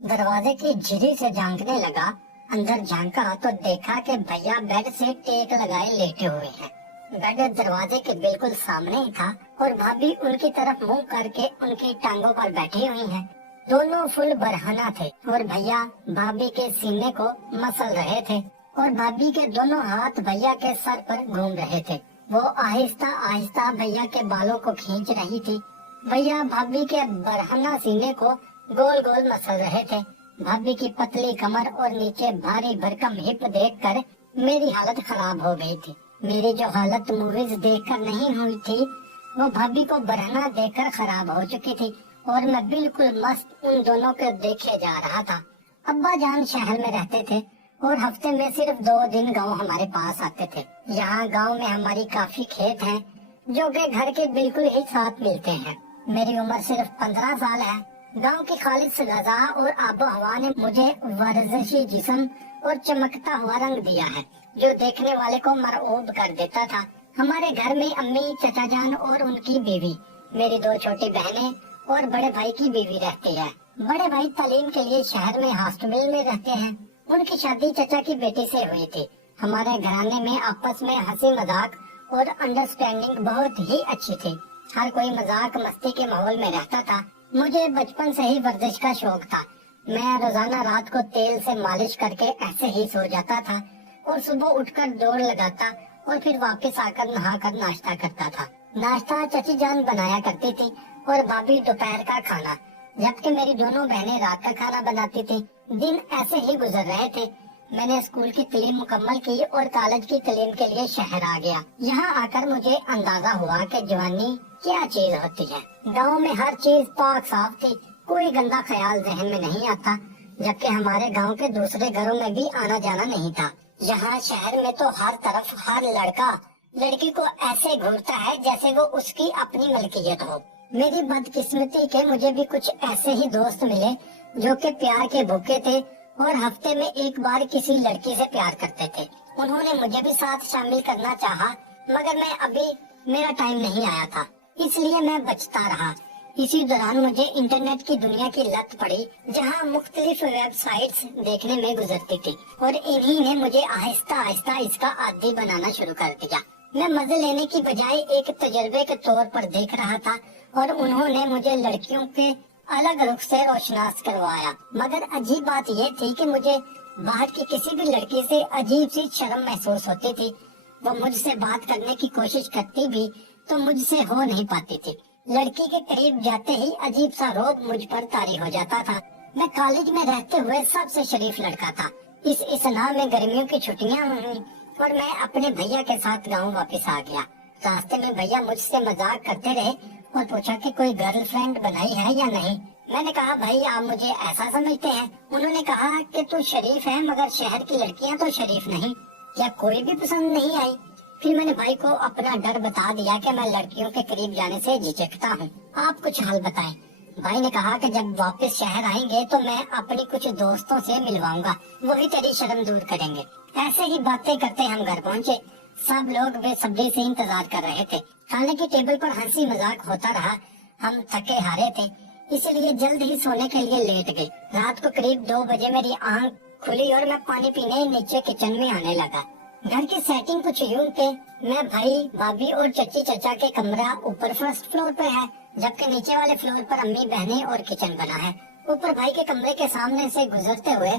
दरवाजे की झिरी से झांकने लगा। अंदर झांका तो देखा कि भैया बेड से टेक लगाए लेटे हुए हैं। बेड दरवाजे के बिल्कुल सामने ही था और भाभी उनकी तरफ मुंह करके उनकी टांगों पर बैठी हुई हैं। दोनों फुल बरहना थे और भैया भाभी के सीने को मसल रहे थे और भाभी के दोनों हाथ भैया के सर पर घूम रहे थे। वो आहिस्ता आहिस्ता भैया के बालों को खींच रही थी। भैया भाभी के बरहना सीने को गोल गोल मसल रहे थे। भाभी की पतली कमर और नीचे भारी भरकम हिप देखकर मेरी हालत खराब हो गई थी। मेरी जो हालत मूवीज देखकर नहीं हुई थी, वो भाभी को बरहना देखकर खराब हो चुकी थी और मैं बिल्कुल मस्त उन दोनों को देखे जा रहा था। अब्बा जान शहर में रहते थे और हफ्ते में सिर्फ 2 दिन गांव हमारे पास आते थे। यहाँ गांव में हमारी काफी खेत हैं, जो कि घर के बिल्कुल ही साथ मिलते हैं। मेरी उम्र सिर्फ 15 साल है। गांव की खालिश गज़ा और आबो हवा ने मुझे वर्जिशी जिस्म और चमकता हुआ रंग दिया है, जो देखने वाले को मरऊब कर देता था। हमारे घर में अम्मी, चचा जान और उनकी बीवी, मेरी 2 छोटी बहनें और बड़े भाई की बीवी रहती है। बड़े भाई तालीम के लिए शहर में हॉस्टल में रहते हैं। उनकी शादी चचा की बेटी से हुई थी। हमारे घराने में आपस में हंसी मजाक और अंडरस्टैंडिंग बहुत ही अच्छी थी। हर कोई मजाक मस्ती के माहौल में रहता था। मुझे बचपन से ही वर्जिश का शौक था। मैं रोजाना रात को तेल से मालिश करके ऐसे ही सो जाता था और सुबह उठकर दौड़ लगाता और फिर वापस आकर नहाकर नाश्ता करता था। नाश्ता चची जान बनाया करती थी और भाभी दोपहर का खाना, जबकि मेरी दोनों बहनें रात का खाना बनाती थी। दिन ऐसे ही गुजर रहे थे। मैंने स्कूल की तालीम मुकम्मल की और कॉलेज की तालीम के लिए शहर आ गया। यहाँ आकर मुझे अंदाजा हुआ कि जवानी क्या चीज होती है। गांव में हर चीज पाक साफ थी, कोई गंदा ख्याल जहन में नहीं आता, जबकि हमारे गांव के दूसरे घरों में भी आना जाना नहीं था। यहाँ शहर में तो हर तरफ हर लड़का लड़की को ऐसे घूरता है जैसे वो उसकी अपनी मलकियत हो। मेरी बदकिस्मती के मुझे भी कुछ ऐसे ही दोस्त मिले जो कि प्यार के भूखे थे और हफ्ते में एक बार किसी लड़की से प्यार करते थे। उन्होंने मुझे भी साथ शामिल करना चाहा, मगर मेरा टाइम नहीं आया था, इसलिए मैं बचता रहा। इसी दौरान मुझे इंटरनेट की दुनिया की लत पड़ी, जहां मुख्तलिफ वेबसाइट्स देखने में गुजरती थी और इन्हीं ने मुझे आहिस्ता आहिस्ता इसका आदी बनाना शुरू कर दिया। मैं मजे लेने की बजाय एक तजर्बे के तौर पर देख रहा था और उन्होंने मुझे लड़कियों के अलग रुख से रोशनास करवाया। मगर अजीब बात यह थी कि मुझे बाहर की किसी भी लड़की से अजीब सी शर्म महसूस होती थी। वो मुझसे बात करने की कोशिश करती भी तो मुझसे हो नहीं पाती थी। लड़की के करीब जाते ही अजीब सा रोब मुझ पर तारी हो जाता था। मैं कॉलेज में रहते हुए सबसे शरीफ लड़का था। इस इसना में गर्मियों की छुट्टियां हुई और मैं अपने भैया के साथ गाँव वापस आ गया। रास्ते में भैया मुझसे मजाक करते रहे और पूछा कि कोई गर्लफ्रेंड बनाई है या नहीं। मैंने कहा, भाई आप मुझे ऐसा समझते हैं? उन्होंने कहा कि तू शरीफ है, मगर शहर की लड़कियां तो शरीफ नहीं, या कोई भी पसंद नहीं आई। फिर मैंने भाई को अपना डर बता दिया कि मैं लड़कियों के करीब जाने से झिझकता हूँ। आप कुछ हाल बताएं। भाई ने कहा कि जब वापस शहर आएंगे तो मैं अपनी कुछ दोस्तों से मिलवाऊंगा, वही तेरी शर्म दूर करेंगे। ऐसे ही बातें करते हम घर पहुँचे। सब लोग बेसब्री से इंतजार कर रहे थे। खाने की टेबल पर हंसी मजाक होता रहा। हम थके हारे थे, इसलिए जल्द ही सोने के लिए लेट गए। रात को करीब 2 बजे मेरी आंख खुली और मैं पानी पीने नीचे किचन में आने लगा। घर की सेटिंग कुछ यूं के मैं, भाई, भाभी और चची चचा के कमरा ऊपर फर्स्ट फ्लोर पे है, जबकि नीचे वाले फ्लोर पर अम्मी, बहनें और किचन बना है। ऊपर भाई के कमरे के सामने से गुजरते हुए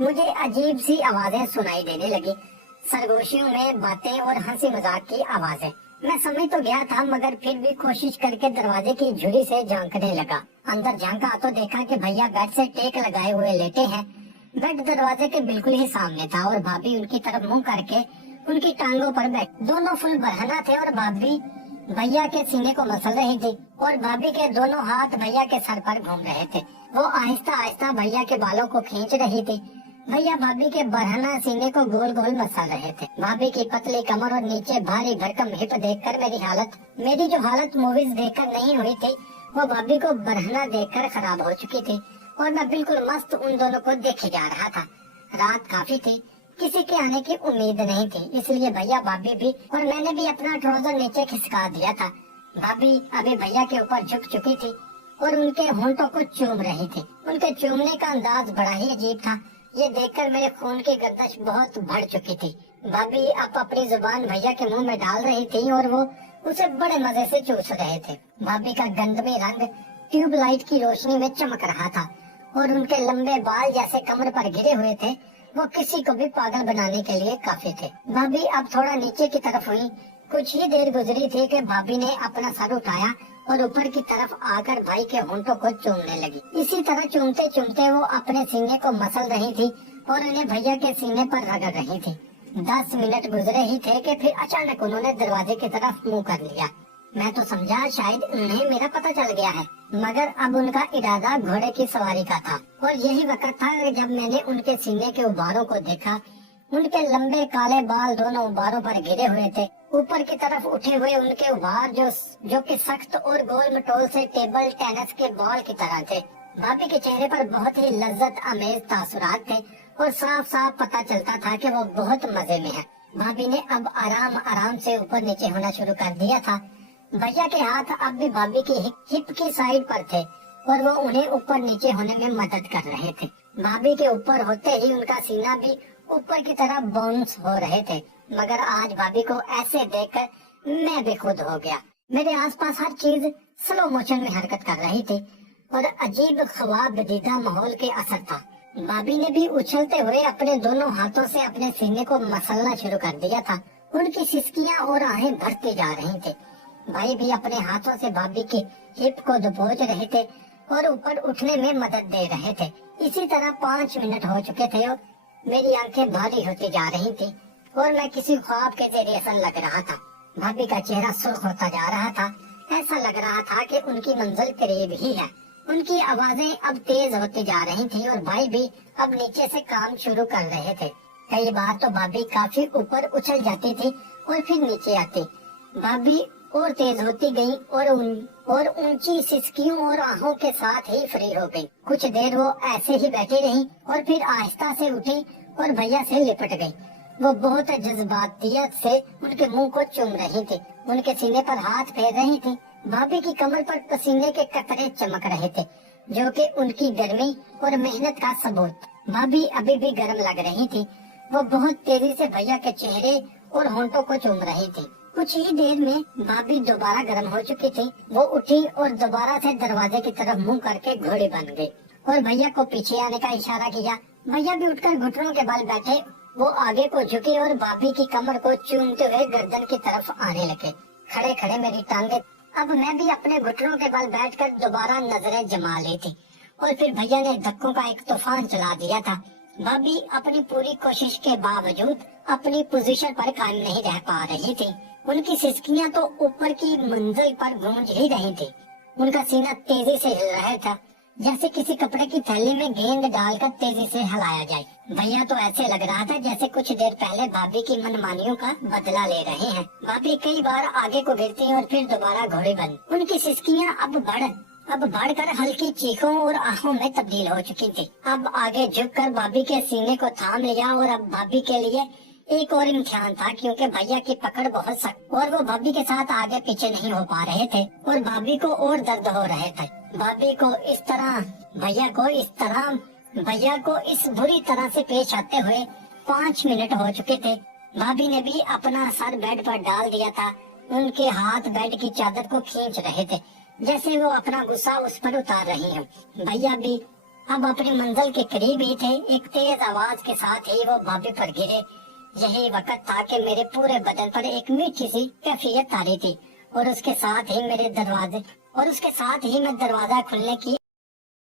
मुझे अजीब सी आवाजें सुनाई देने लगी। सरगोशियों में बातें और हंसी मजाक की आवाजें। मैं समझ तो गया था, मगर फिर भी कोशिश करके दरवाजे की झुरी से झांकने लगा। अंदर झांका तो देखा कि भैया बेड से टेक लगाए हुए लेटे हैं। बेड दरवाजे के बिल्कुल ही सामने था और भाभी उनकी तरफ मुंह करके उनकी टांगों पर बैठ। दोनों फुल बरहना थे और भाभी भैया के सीने को मसल रही थी और भाभी के दोनों हाथ भैया के सर पर घूम रहे थे। वो आहिस्ता आहिस्ता भैया के बालों को खींच रही थी। भैया भाभी के बरहना सीने को गोल गोल मसल रहे थे। भाभी की पतली कमर और नीचे भारी भरकम हिप देखकर मेरी जो हालत मूवीज देखकर नहीं हुई थी, वो भाभी को बरहना देखकर खराब हो चुकी थी और मैं बिल्कुल मस्त उन दोनों को देखे जा रहा था। रात काफी थी, किसी के आने की उम्मीद नहीं थी, इसलिए भैया भाभी भी और मैंने भी अपना ट्राउजर नीचे खिसका दिया था। भाभी अभी भैया के ऊपर झुक चुकी थी और उनके होंठों को चूम रही थी। उनके चूमने का अंदाज बड़ा ही अजीब था। ये देखकर मेरे खून की गर्दिश बहुत बढ़ चुकी थी। भाभी अब अपनी जुबान भैया के मुंह में डाल रही थी और वो उसे बड़े मजे से चूस रहे थे। भाभी का गंदमी रंग ट्यूबलाइट की रोशनी में चमक रहा था और उनके लंबे बाल जैसे कमर पर गिरे हुए थे, वो किसी को भी पागल बनाने के लिए काफी थे। भाभी अब थोड़ा नीचे की तरफ हुई। कुछ ही देर गुजरी थी कि भाभी ने अपना सर उठाया और ऊपर की तरफ आकर भाई के होंठों को चूमने लगी। इसी तरह चूमते चूमते वो अपने सीने को मसल रही थी और उन्हें भैया के सीने पर रगड़ रही थी। 10 मिनट गुजरे ही थे कि फिर अचानक उन्होंने दरवाजे की तरफ मुंह कर लिया। मैं तो समझा शायद उन्हें मेरा पता चल गया है, मगर अब उनका इरादा घोड़े की सवारी का था। और यही वक्त था जब मैंने उनके सीने के उबारों को देखा। उनके लंबे काले बाल दोनों उबारों पर गिरे हुए थे। ऊपर की तरफ उठे हुए उनके उबार जो कि सख्त और गोल मटोल से टेबल टेनिस के बॉल की तरह थे। भाभी के चेहरे पर बहुत ही लज्जत अमेज तासुरात थे और साफ साफ पता चलता था कि वो बहुत मजे में है। भाभी ने अब आराम आराम से ऊपर नीचे होना शुरू कर दिया था। भैया के हाथ अब भी भाभी की हिप की साइड पर थे और वो उन्हें ऊपर नीचे होने में मदद कर रहे थे। भाभी के ऊपर होते ही उनका सीना भी ऊपर की तरफ बाउंस हो रहे थे। मगर आज भाभी को ऐसे देखकर मैं भी खुद हो गया। मेरे आसपास हर चीज स्लो मोशन में हरकत कर रही थी और अजीब ख्वाब बदीदा माहौल के असर था। भाभी ने भी उछलते हुए अपने दोनों हाथों से अपने सीने को मसलना शुरू कर दिया था। उनकी सिसकियां और आहें भरती जा रही थी। भाई भी अपने हाथों से भाभी की हिप को दबोच रहे थे और ऊपर उठने में मदद दे रहे थे। इसी तरह 5 मिनट हो चुके थे और मेरी आंखें भारी होती जा रही थी और मैं किसी ख्वाब के जरिए ऐसा लग रहा था। भाभी का चेहरा सुर्ख होता जा रहा था। ऐसा लग रहा था कि उनकी मंजिल करीब ही है। उनकी आवाजें अब तेज होती जा रही थी और भाई भी अब नीचे से काम शुरू कर रहे थे। कई बार तो भाभी काफी ऊपर उछल जाती थी और फिर नीचे आती। भाभी और तेज होती गई और ऊंची सिसकियों और आहों के साथ ही फ्री हो गई। कुछ देर वो ऐसे ही बैठी रही और फिर आहिस्ता से उठी और भैया से लिपट गई। वो बहुत जज्बातियत से उनके मुंह को चूम रही थी, उनके सीने पर हाथ फेर रही थी। भाभी की कमर पर पसीने के कतरे चमक रहे थे, जो कि उनकी गर्मी और मेहनत का सबूत। भाभी अभी भी गर्म लग रही थी। वो बहुत तेजी से भैया के चेहरे और होंठों को चूम रही थी। कुछ ही देर में भाभी दोबारा गर्म हो चुकी थी। वो उठी और दोबारा से दरवाजे की तरफ मुंह करके घोड़ी बन गई और भैया को पीछे आने का इशारा किया। भैया भी उठकर घुटनों के बल बैठे। वो आगे को झुकी और भाभी की कमर को चूमते हुए गर्दन की तरफ आने लगे। खड़े खड़े मेरी टांगे। अब मैं भी अपने घुटनों के बल बैठकर दोबारा नजरें जमा ली थी और फिर भैया ने धक्कों का एक तूफान चला दिया था। भाभी अपनी पूरी कोशिश के बावजूद अपनी पोजीशन पर कायम नहीं रह पा रही थी। उनकी सिसकियां तो ऊपर की मंजिल पर गूंज ही रही थी। उनका सीना तेजी से हिल रहा था, जैसे किसी कपड़े की थैली में गेंद डालकर तेजी से हिलाया जाए। भैया तो ऐसे लग रहा था जैसे कुछ देर पहले भाभी की मनमानियों का बदला ले रहे हैं। भाभी कई बार आगे को गिरती और फिर दोबारा घोड़े बन। उनकी सिसकियां अब बढ़कर हल्की चीखों और आहों में तब्दील हो चुकी थी। अब आगे झुककर भाभी के सीने को थाम लिया और अब भाभी के लिए एक और इम्तिहान था, क्योंकि भैया की पकड़ बहुत सख्त और वो भाभी के साथ आगे पीछे नहीं हो पा रहे थे और भाभी को और दर्द हो रहे थे। भाभी को इस तरह भैया को इस बुरी तरह से पेश आते हुए 5 मिनट हो चुके थे। भाभी ने भी अपना सर बेड पर डाल दिया था। उनके हाथ बेड की चादर को खींच रहे थे, जैसे वो अपना गुस्सा उस पर उतार रही हैं। भैया भी अब अपनी मंजिल के करीब ही थे। एक तेज आवाज के साथ ही वो भाभी पर गिरे। यही वक्त था कि मेरे पूरे बदन पर एक मीठी सी कैफियत तारी थी और उसके साथ ही मैं दरवाजा खुलने की